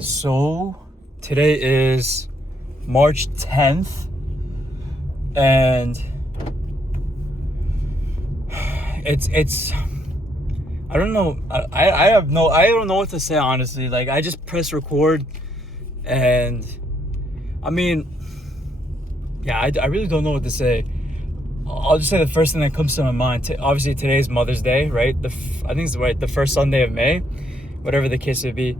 So today is March 10th, and it's I don't know. I don't know what to say, honestly. Like, I just press record, and I mean, yeah, I really don't know what to say. I'll just say the first thing that comes to my mind. Obviously, today is Mother's Day, right? I think it's right, the first Sunday of May, whatever the case may be.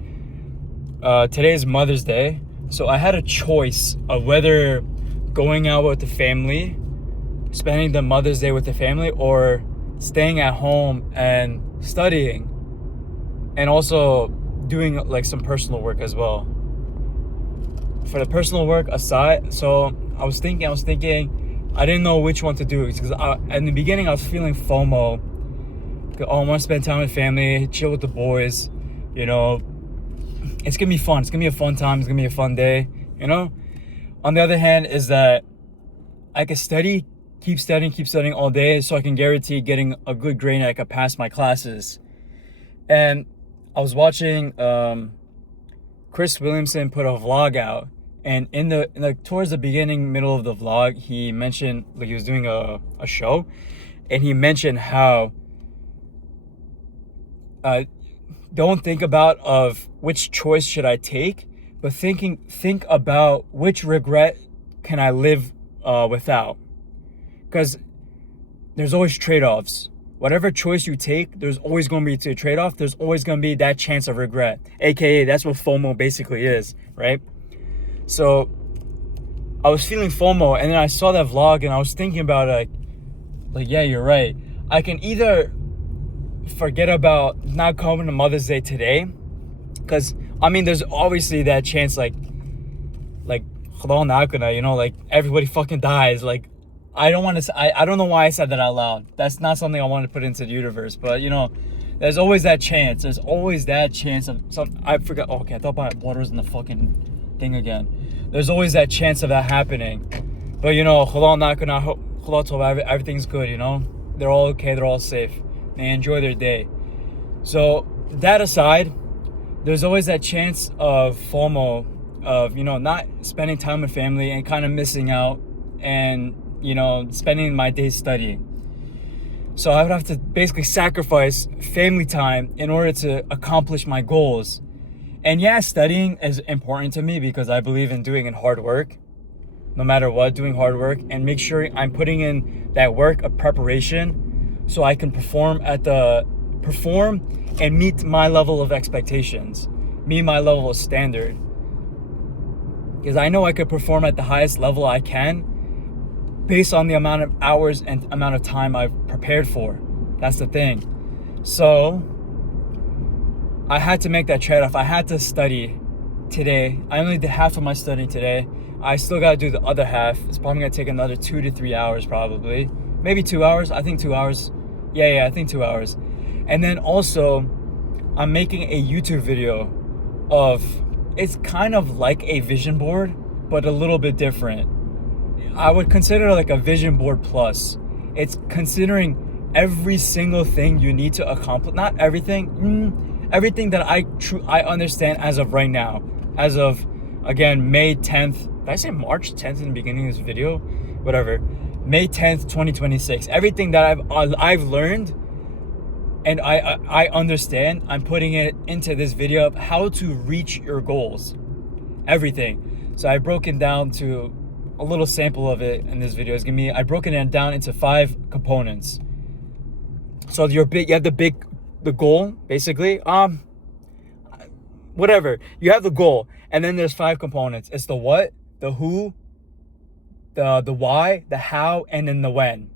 Today is Mother's Day, so I had a choice of whether going out with the family, spending the Mother's Day with the family, or staying at home and studying, and also doing like some personal work as well. For the personal work aside, so I was thinking, I didn't know which one to do, because in the beginning I was feeling FOMO. Oh, I want to spend time with family, chill with the boys, you know. It's gonna be fun. It's gonna be a fun time. It's gonna be a fun day, you know. On the other hand, is that I could keep studying all day, so I can guarantee getting a good grade and I could pass my classes. And I was watching Chris Williamson put a vlog out, and towards the beginning, middle of the vlog, he mentioned, like, he was doing a show, and he mentioned how don't think about of which choice should I take, but think about which regret can I live without. Because there's always trade-offs. Whatever choice you take, there's always going to be a trade-off. There's always going to be that chance of regret. AKA, that's what FOMO basically is, right? So I was feeling FOMO, and then I saw that vlog, and I was thinking about it, like, yeah, you're right. I can either forget about not coming to Mother's Day today, because I mean, there's obviously that chance, like you know, like, everybody fucking dies. Like, I don't want to. I don't know why I said that out loud. That's not something I want to put into the universe. But, you know, there's always that chance. There's always that chance of some. I forgot. Okay, I thought my water was in the fucking thing again. There's always that chance of that happening. But, you know, everything's good. You know, they're all okay. They're all safe. They enjoy their day. So that aside, there's always that chance of FOMO, of, you know, not spending time with family and kind of missing out, and, you know, spending my days studying. So I would have to basically sacrifice family time in order to accomplish my goals. And yeah, studying is important to me because I believe in doing hard work, no matter what, doing hard work, and make sure I'm putting in that work of preparation so I can perform and meet my level of expectations, meet my level of standard. Because I know I could perform at the highest level I can based on the amount of hours and amount of time I've prepared for. That's the thing. So I had to make that trade-off. I had to study today. I only did half of my studying today. I still got to do the other half. It's probably going to take another 2 to 3 hours, probably. Maybe 2 hours. I think 2 hours. Yeah, I think 2 hours. And then also, I'm making a YouTube video of, it's kind of like a vision board, but a little bit different. I would consider it like a vision board plus. It's considering every single thing you need to accomplish. Not everything. Everything that I understand as of right now. As of, again, May 10th. Did I say March 10th in the beginning of this video? Whatever. May 10th, 2026. Everything that I've learned and I understand, I'm putting it into this video of how to reach your goals. Everything. So I've broken down to a little sample of it in this video. I've broken it down into 5 components. So you have the goal, basically. Whatever. You have the goal, and then there's 5 components. It's the what, the who, the why, the how, and then the when.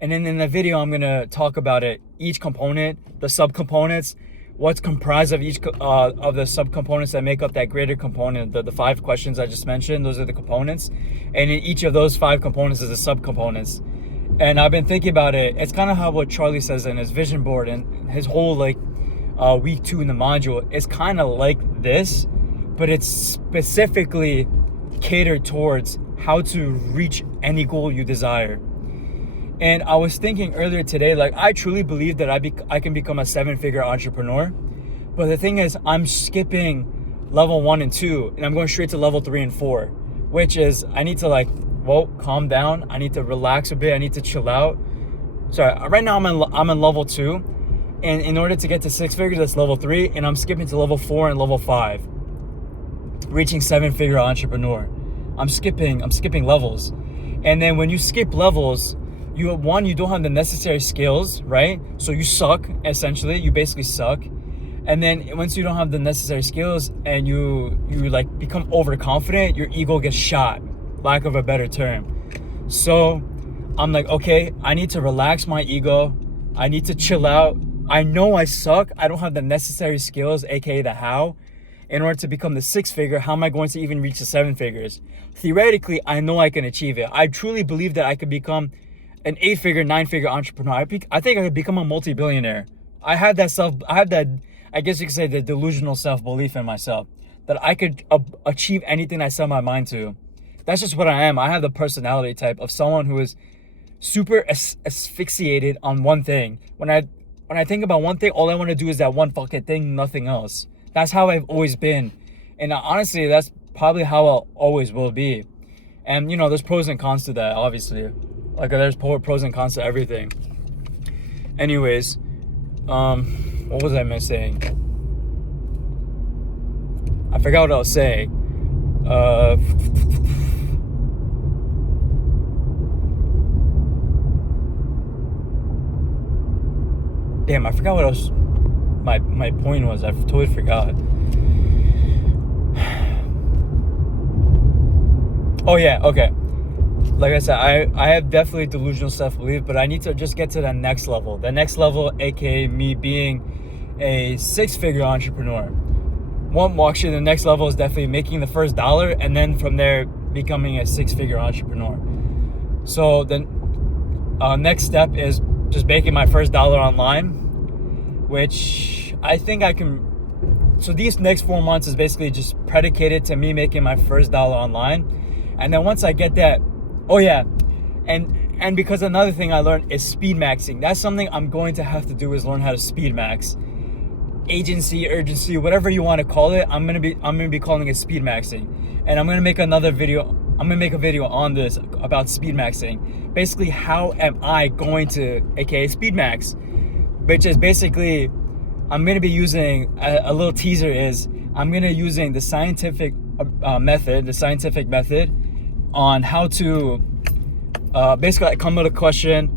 And then in the video, I'm gonna talk about it, each component, the subcomponents, what's comprised of each of the subcomponents that make up that greater component. The 5 questions I just mentioned, those are the components, and in each of those 5 components is the subcomponents. And I've been thinking about it. It's kind of how what Charlie says in his vision board and his whole week 2 in the module. It's kind of like this, but it's specifically catered towards how to reach any goal you desire. And I was thinking earlier today, like, I truly believe that I can become a 7-figure entrepreneur. But the thing is, I'm skipping level 1 and 2, and I'm going straight to level 3 and 4, which is I need to like, well, calm down. I need to relax a bit. I need to chill out. Sorry, right now I'm in level 2, and in order to get to 6 figures, that's level 3, and I'm skipping to level 4 and level 5, reaching 7-figure entrepreneur. I'm skipping levels. And then when you skip levels, you don't have the necessary skills, right? So you suck, essentially. You basically suck. And then once you don't have the necessary skills and you like become overconfident, your ego gets shot, lack of a better term. So I'm like, okay, I need to relax my ego. I need to chill out. I know I suck. I don't have the necessary skills, aka the how. In order to become the 6-figure, how am I going to even reach the 7 figures? Theoretically, I know I can achieve it. I truly believe that I could become an 8-figure, 9-figure entrepreneur. I think I could become a multi-billionaire. I have that, I guess you could say, the delusional self-belief in myself that I could achieve anything I set my mind to. That's just what I am. I have the personality type of someone who is super asphyxiated on one thing. When I think about one thing, all I want to do is that one fucking thing, nothing else. That's how I've always been. And honestly, that's probably how I always will be. And, you know, there's pros and cons to that, obviously. Like, there's pros and cons to everything. Anyways, what was I saying? I forgot what I was saying. Damn, I forgot what I was... My point was. I totally forgot. Oh yeah, okay. Like I said, I have definitely delusional self-belief, but I need to just get to the next level. The next level, aka me being a 6-figure entrepreneur. Actually, the next level is definitely making the first dollar, and then from there becoming a 6-figure entrepreneur. So the next step is just making my first dollar online, which I think I can. So these next 4 months is basically just predicated to me making my first dollar online. And then once I get that, oh yeah, and because another thing I learned is speed maxing. That's something I'm going to have to do, is learn how to speed max. Agency, urgency, whatever you want to call it, I'm gonna be calling it speed maxing. And I'm gonna make another video. I'm gonna make a video on this about speed maxing. Basically, how am I going to, aka speed max? Which is basically, I'm going to be using, a little teaser is, I'm going to using the scientific method on how to, basically I come with a question,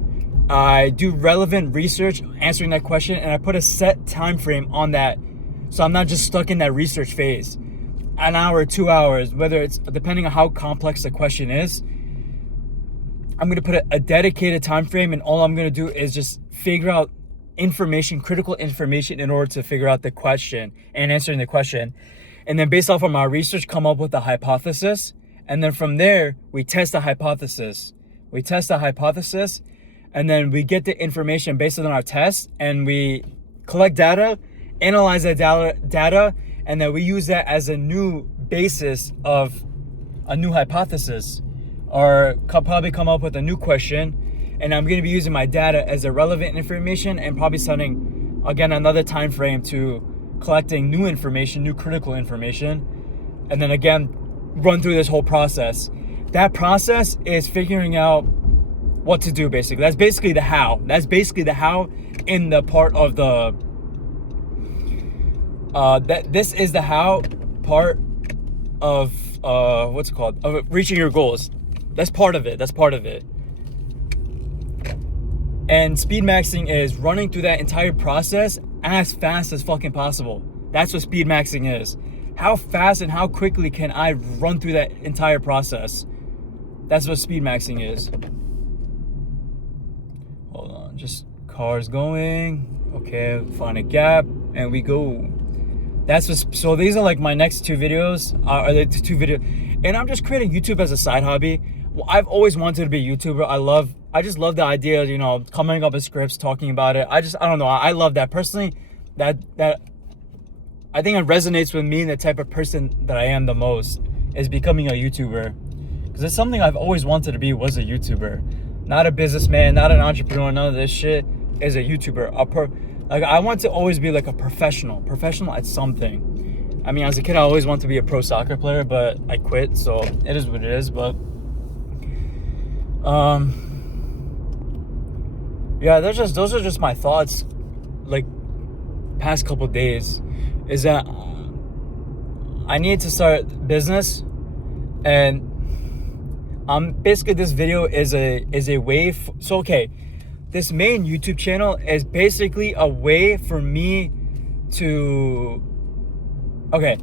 I do relevant research answering that question, and I put a set time frame on that, so I'm not just stuck in that research phase. An hour, 2 hours, whether it's, depending on how complex the question is, I'm going to put a dedicated time frame, and all I'm going to do is just figure out critical information in order to figure out the question and answering the question. And then based off of my research, come up with a hypothesis. And then from there, we test the hypothesis. And then we get the information based on our test, and we collect data, analyze that data, and then we use that as a new basis of a new hypothesis, or probably come up with a new question. And I'm going to be using my data as a relevant information, and probably setting, again, another time frame to collecting new information, new critical information. And then again, run through this whole process. That process is figuring out what to do, basically. That's basically the how. In the part of the... this is the how part of, what's it called? Of reaching your goals. That's part of it. And speed maxing is running through that entire process as fast as fucking possible. That's what speed maxing is. How fast and how quickly can I run through that entire process? That's what speed maxing is. Hold on, just cars going. Okay, find a gap, and we go. So these are like my next 2 videos. Are the 2 videos? And I'm just creating YouTube as a side hobby. Well, I've always wanted to be a YouTuber. I just love the idea, you know, coming up with scripts, talking about it. I don't know. I love that personally. That I think it resonates with me, and the type of person that I am the most is becoming a YouTuber. Because it's something I've always wanted to be, was a YouTuber. Not a businessman, not an entrepreneur, none of this shit. Is a YouTuber. Like, I want to always be like a professional at something. I mean, as a kid, I always wanted to be a pro soccer player, but I quit, so it is what it is. But yeah, those are just my thoughts. Like past couple days, is that I need to start business, and basically this video is a way. This main YouTube channel is basically a way for me to. Okay,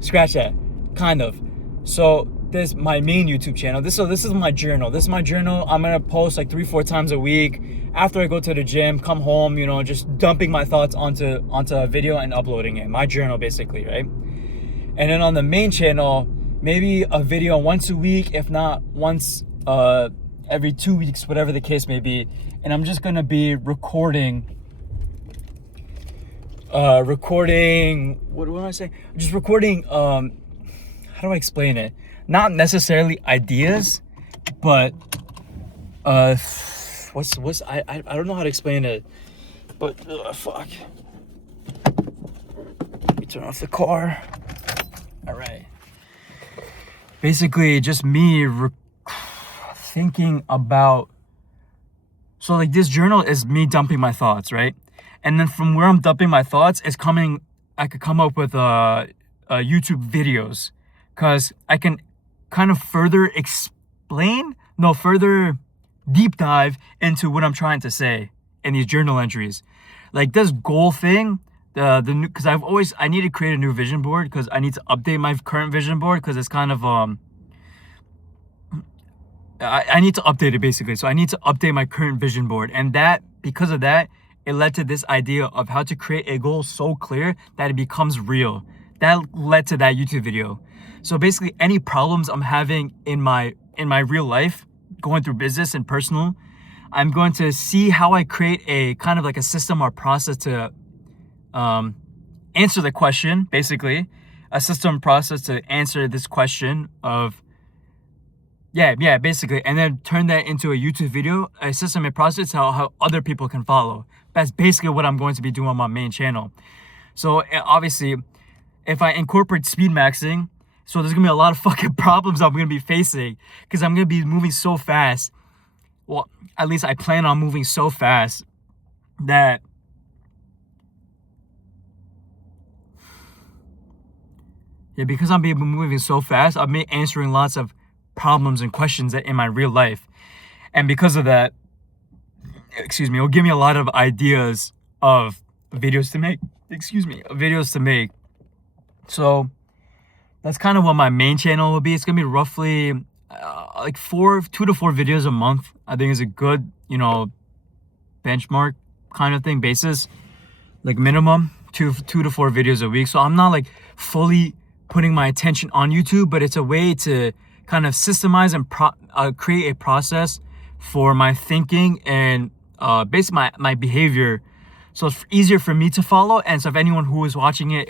scratch that. Kind of. So this my main YouTube channel. This is my journal. This is my journal. I'm gonna post like 3-4 times a week after I go to the gym, come home, just dumping my thoughts onto a video and uploading it. My journal, basically, right? And then on the main channel, maybe a video once a week, if not once every 2 weeks, whatever the case may be. And I'm just gonna be recording. What am I saying? Just recording. How do I explain it? Not necessarily ideas, but I don't know how to explain it. But fuck. Let me turn off the car. All right. Basically, just me thinking about. So like this journal is me dumping my thoughts, right? And then from where I'm dumping my thoughts is I could come up with YouTube videos, because I can kind of further deep dive into what I'm trying to say in these journal entries. Like this goal thing, because I need to create a new vision board, because I need to update my current vision board, because it's kind of I need to update it basically. So I need to update my current vision board, and because of that, it led to this idea of how to create a goal so clear that it becomes real. That led to that YouTube video. So basically, any problems I'm having in my real life, going through business and personal, I'm going to see how I create a kind of like a system or process to answer the question, basically. A system process to answer this question of, basically. And then turn that into a YouTube video, a system and process how other people can follow. That's basically what I'm going to be doing on my main channel. So obviously, if I incorporate speed maxing, so there's gonna be a lot of fucking problems I'm gonna be facing, because I'm gonna be moving so fast. Well, at least I plan on moving so fast that because I'm moving so fast, I'm answering lots of problems and questions in my real life. And because of that, it'll give me a lot of ideas of videos to make. So that's kind of what my main channel will be. It's gonna be roughly like 2 to 4 videos a month. I think is a good, benchmark kind of thing basis. Like minimum 2 to 4 videos a week. So I'm not like fully putting my attention on YouTube, but it's a way to kind of systemize and create a process for my thinking and basically my behavior, so it's easier for me to follow, and so if anyone who is watching it,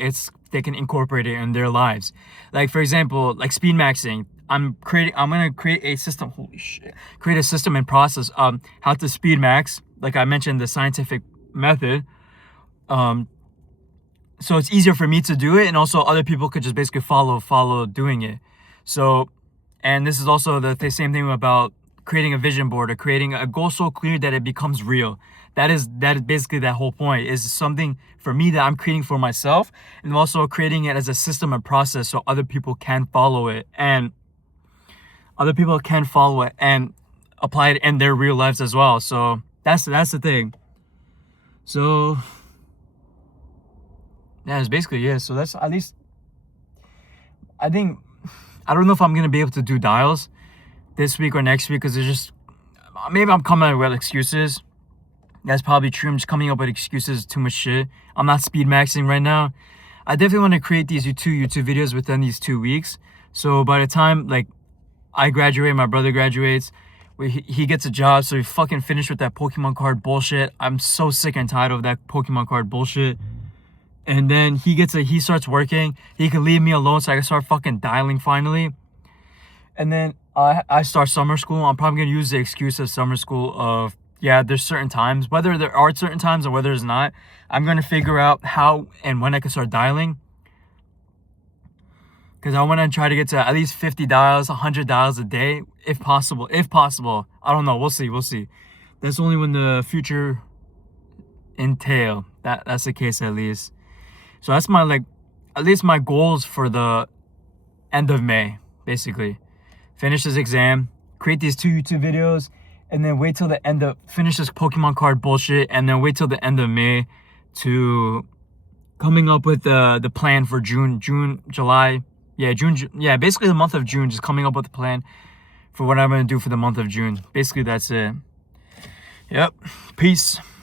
they can incorporate it in their lives. Like for example, like speed maxing, I'm gonna create a system. Create a system and process how to speed max. Like I mentioned, the scientific method. So it's easier for me to do it, and also other people could just basically follow doing it. So, and this is also the same thing about creating a vision board or creating a goal so clear that it becomes real. That is basically that whole point, is something for me that I'm creating for myself, and also creating it as a system and process so other people can follow it and apply it in their real lives as well. So that's the thing. So yeah, it's basically it. So that's, at least I don't know if I'm gonna be able to do dials this week or next week, because it's just, maybe I'm coming up with excuses. That's probably true. I'm just coming up with excuses, too much shit. I'm not speed maxing right now. I definitely want to create these two YouTube videos within these 2 weeks. So by the time like I graduate, my brother graduates, he gets a job, so we fucking finish with that Pokemon card bullshit. I'm so sick and tired of that Pokemon card bullshit. And then he starts working. He can leave me alone so I can start fucking dialing finally. And then I start summer school. I'm probably gonna use the excuse of summer school of yeah, there's certain times, whether there are certain times or whether there's not. I'm going to figure out how and when I can start dialing. Because I want to try to get to at least 50 dials, 100 dials a day, if possible. If possible. I don't know. We'll see. We'll see. That's only when the future entail. That's the case at least. So that's my, like, at least my goals for the end of May, basically. Finish this exam, create these 2 YouTube videos, and then wait till the end of, finish this Pokemon card bullshit, and then wait till the end of May to coming up with the plan for June, July. Yeah, June. Yeah, basically the month of June, just coming up with a plan for what I'm going to do for the month of June. Basically, that's it. Yep. Peace.